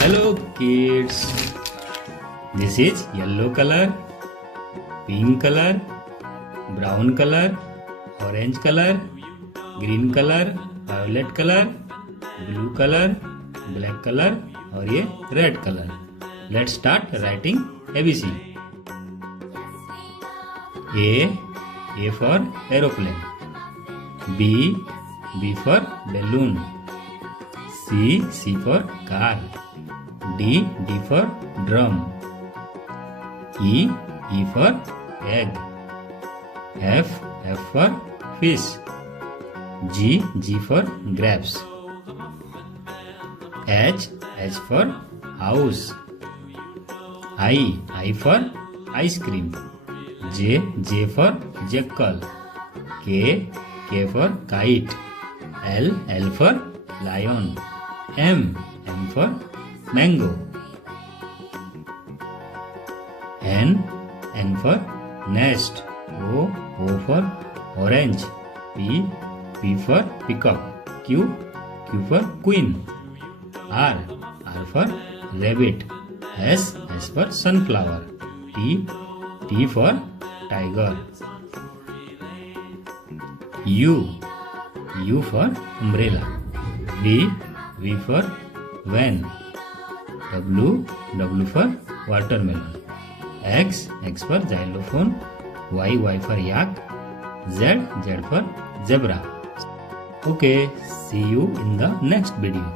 Hello kids, this is yellow color, pink color, brown color, orange color, green color, violet color, blue color, black color और ये red color. Let's start writing ABC. A for aeroplane. B for balloon. C for car. D for drum. E for egg. F for fish. G for grapes. H for house. I for ice cream. J for jackal. K for kite. L for lion. M for mango. N for nest. O for orange. P for peacock. Q for queen. R for rabbit. S for sunflower. T for tiger. U for umbrella. V for van. W for watermelon. X for xylophone. Y for yak. Z for zebra. Okay, see you in the next video.